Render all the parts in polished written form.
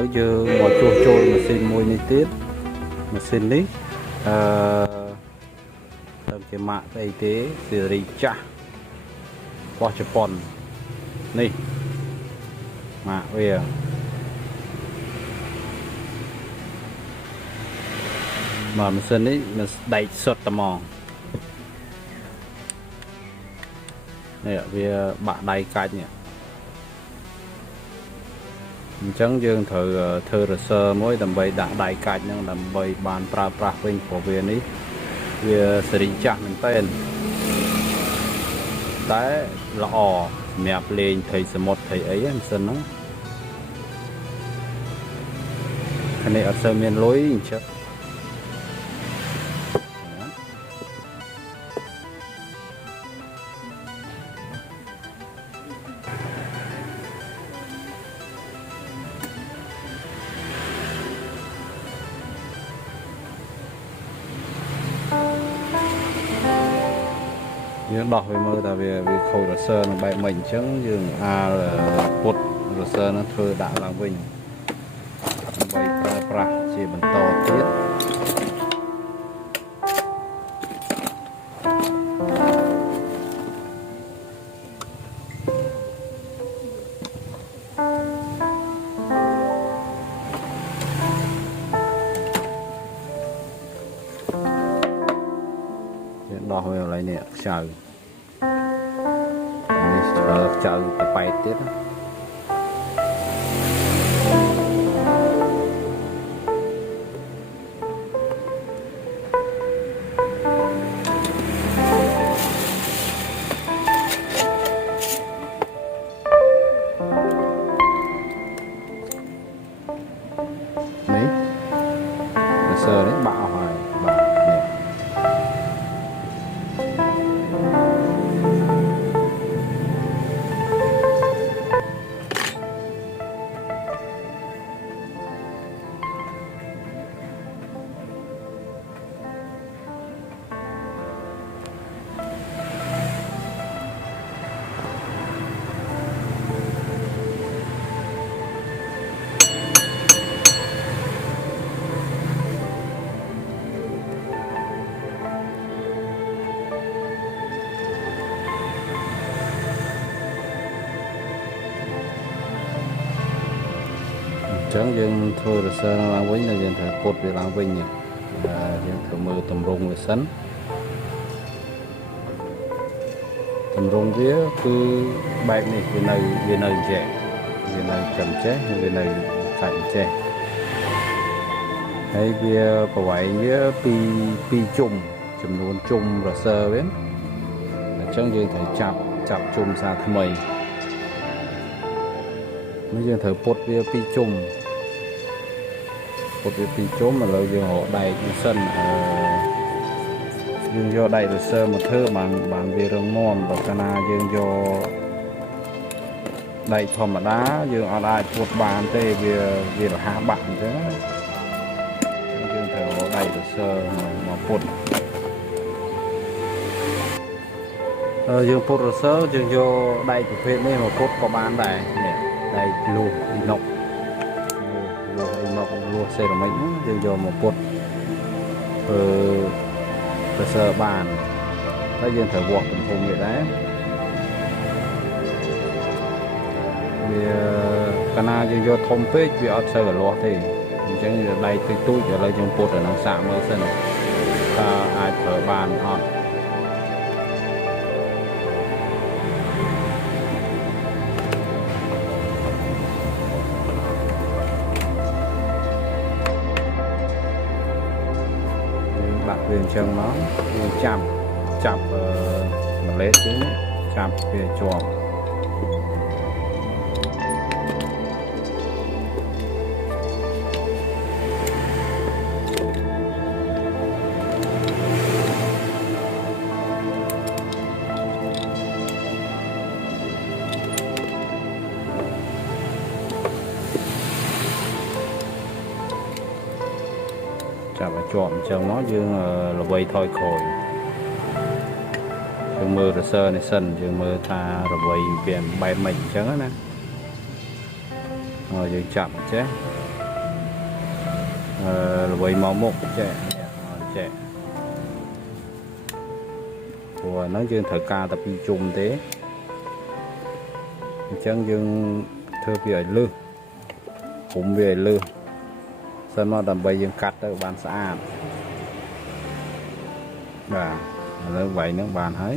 lỡ giờ mà chua trôi mà xin môi này tiếp mà xin đi cái mạng y tế thì chả qua Japan này mạng bây giờ mà mình xin ấy mình đẩy sọt tầm mòn này vì bạn đầy cạnh nhỉ chẳng dương thử sơ mỗi tầm bầy đã đại cạnh nhưng tầm bầy bàn pra bên của viên ấy vì xử lý chặt mình tên đấy lọ mẹp lên thầy sẽ một thầy ấy em xin nó cái này ở sơ miền lối chứ nhưng đọc về mơ tại vì khâu hồ sơ nó bài mình chứng dường là bột hồ sơ nó thơ đã làm vinh bài pra chỉ bằng to tiết đọc về lại nè chờ chờ bài tiết đấy sơ đến bạo hoài chẳng dân thôi là sơ làm vinh là dân phải cột về làm vinh nhỉ dân phải mơ tầm rung về sắn tầm rung vía cứ bài này về nơi trẻ về nơi cầm chế về nơi cạnh chế hay về có vậy vía pi chung chùm luôn chung là sơ bên chẳng dân phải chập chung ra thay mày mấy dân thử bột về pi chung một pi chốm mà lợi dụng họ đầy sân dương do đầy được sơ một thứ bạn về rừng mòn và cana dương do đầy thòm mà đá dương ở lại một bàn tê về là hạ bạn chứ dương thử họ đầy được sơ mà bột dương bột được sơ dương do đầy của phê mấy mà bột có bán đầy đầy lù đi nọc lúa xe của mình dừng cho một cột cơ sở bàn các dân thở buộc cùng vùng vậy đấy vì cana dừng cho thông phết vì ở sơ ở lúa thì chẳng như đây tôi trở lại trong cột ở nông sản mới sân ta ai thở bàn họ viên chân nó chạm mà lấy chứ chạm về chuồng chạm vào chọn chân nó dương là quay thôi khồi dương mưa rồi sơ này sân dương mưa ta rồi quay biển bay mình chớ nè rồi dương chạm chứ với màu mốc trẻ của nó dương thời ca tập đi chung thế chân dương thưa về lư cũng về lư sân nó đầm bay dương cắt ở bàn xã và nó vậy nó bàn hết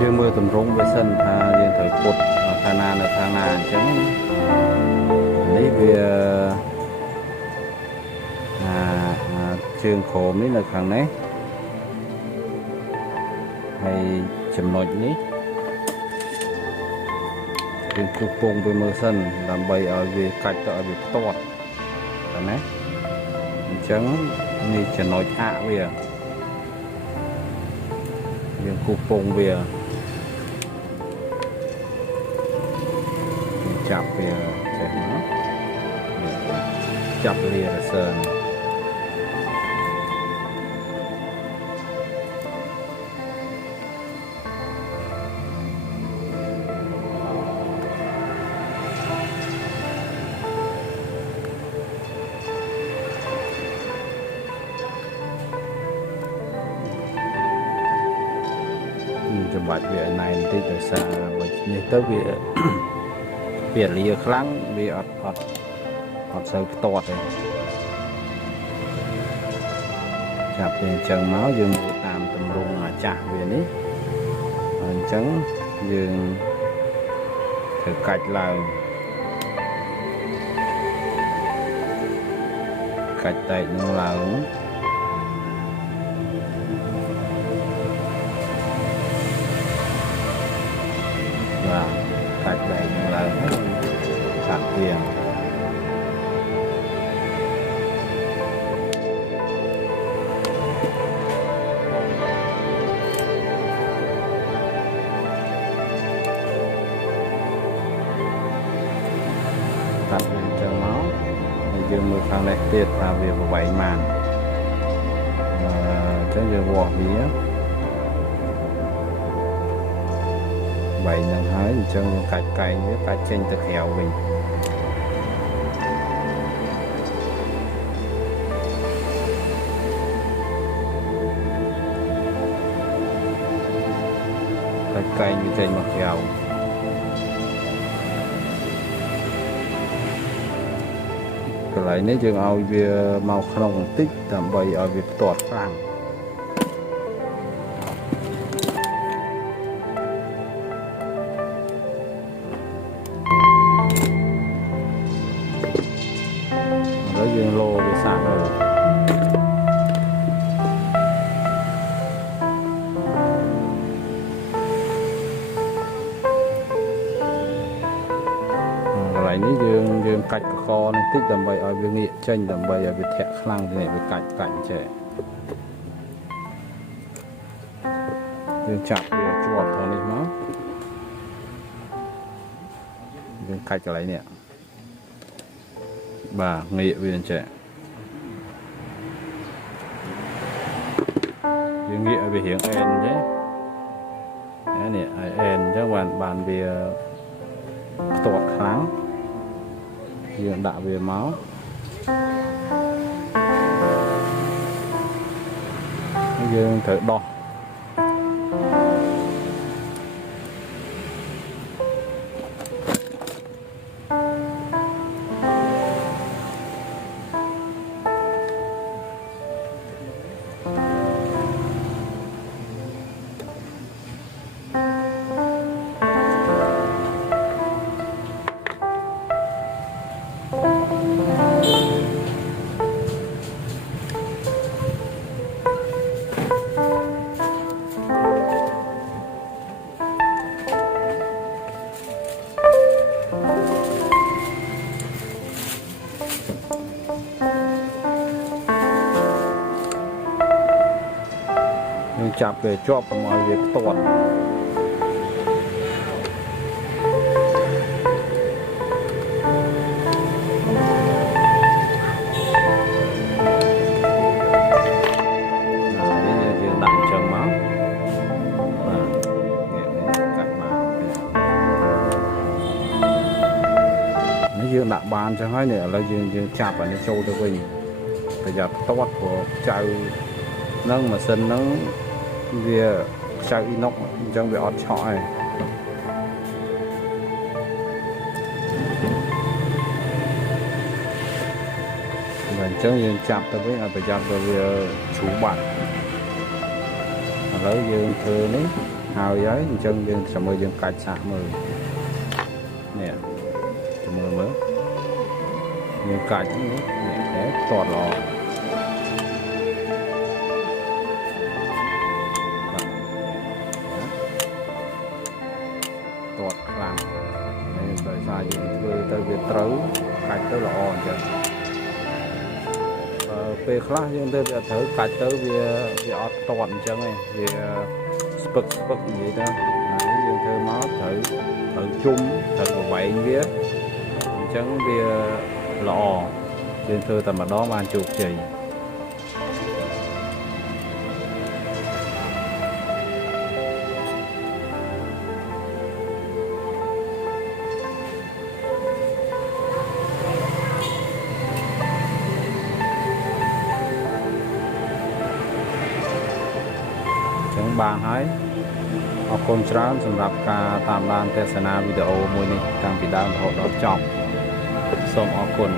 dương mưa tầm rung với sân tha dương thời cột thang na chẳng lấy về trường khổ mấy là khẳng đấy hay chầm nội ní dương cục bông với mưa sân làm bày ở về cạch ở về toạt đấy chẳng như chầm nội hạ về dương cục bông về chặt về chạy nó chặt lìa sơn cho bạch về này thì từ xa bạch như tới về biệt lìa kháng vì ọt sâu toạt này chặt về chân máu dương làm tầm rung mà chả về ní trắng dương thử cạch là cạch tay nó là và cạch tay nó là sạc tiền tập lên cho máu dương mưa khang này tiệt vào việc của bảy màn cái việc vỏ vía bảy nâng hái chân cạch cày với cạch trên thực hẻo mình cạch cày như trên mặt hẻo cái này nếu chừng ao về màu không tích tạm bày ở việc toát phẳng đó dương lô về sáng rồi lại ní dương cạch kho nên tích tầm bày ở việc nghĩa tranh tầm bày ở việc thẹn khăn thì này việc cạch cạnh trẻ dương chặt về chuột thôi này nó dương cạch cái này nè bà nghĩa viên trẻ nghĩa về hiện en chứ nè en chứ bàn về tuột kháng hiện đạo về máu dương thử đo chạp về chọp mọi việc tuột dương đã bàn cho hai nữa là dương chạp ở nơi châu cho mình bây giờ tốt của chạy nâng mà sân nâng về chạy inox trong về ọt chọi mình chẳng dương chạp tới với bây giờ về chủ bản lấy dương thơ ní hào giấy chân dương sẽ mời dương cạch xạ mời nè mưa mới như cạch để tọt lò tọt làm nên phải xài những người tới việc trấu cạch tới lò chứ về khác nhưng tôi đã thử cạch tới vì tọt chứ này vì spực gì đó nhưng tôi máu thử chung thử của vậy biết chẳng bia lò trên thơ tầm ở đó mà chuột chì chẳng bàn háiออกคนច្រើន សម្រាប់ការតាមដានទស្សនាវីដេអូមួយនេះតាំងពីដើមរហូតដល់ចប់សូមអរគុណ